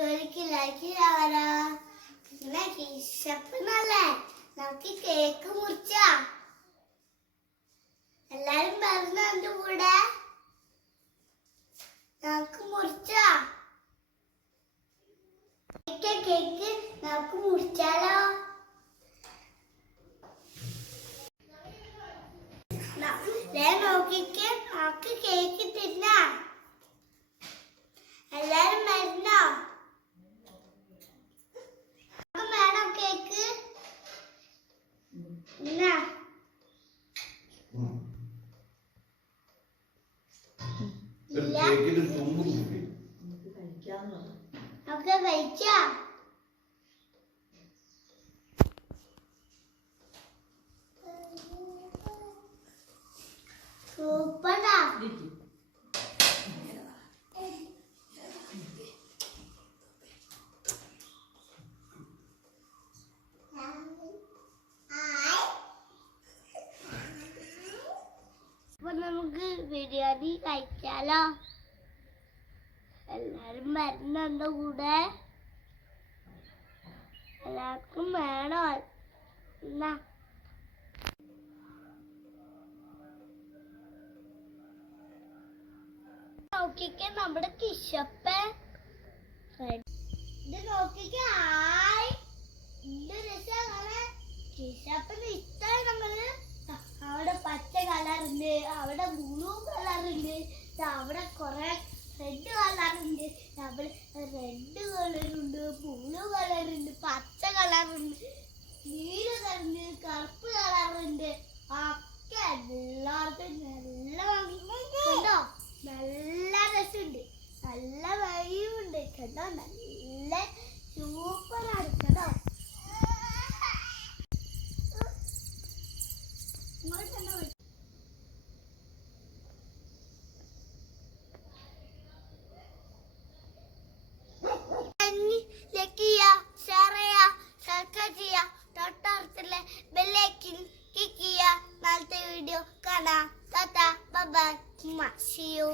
വീഡിയോയിലേക്ക് ലൈക്ക് ചെയ്യാറാ. പിന്നെ വിശപ്പനല്ലേ, നമുക്ക് കേക്ക് മുറിച്ചാ. എല്ലാരും പറഞ്ഞ എന്റെ കൂടെ നമുക്ക് മുറിച്ചാ കേക്ക് നമുക്ക് മുറിച്ചാലോ. നോക്കിക്ക് നമുക്ക് കേക്ക് തിന്നാം. എല്ലാരും വരുന്നോ? വേണം കേക്ക്. നമുക്ക് കഴിക്കാം. സൂപ്പറാ. അപ്പൊ നമുക്ക് ബിരിയാണി കഴിക്കാലോ. എല്ലാരും വരുന്നുണ്ടോ കൂടെ? എല്ലാവർക്കും വേണോ? എന്നാ നോക്കിക്കേ നമ്മുടെ കിഷപ്പ. ഇത് നോക്കിക്കേ. കിഷപ്പന് ഇഷ്ടമായി. നമ്മള് അവിടെ പച്ച കളറുണ്ട്, അവിടെ ബ്ലൂ കളറുണ്ട്, അവിടെ കൊറേ റെഡ് കളറുണ്ട്, അവിടെ റെഡ് കളറുണ്ട്, ബ്ലൂ കളറുണ്ട്, പച്ച കളറുണ്ട്, നീല കളറുണ്ട്, കറുപ്പ് കളറുണ്ട്. ഒക്കെ എല്ലാവർക്കും കണ്ടോ, നല്ല രസമുണ്ട്, നല്ല വൈബുണ്ട് കേട്ടോ. നല്ല സൂപ്പറാണ് കേട്ടോ. Video കാണാം. Bye bye. See you.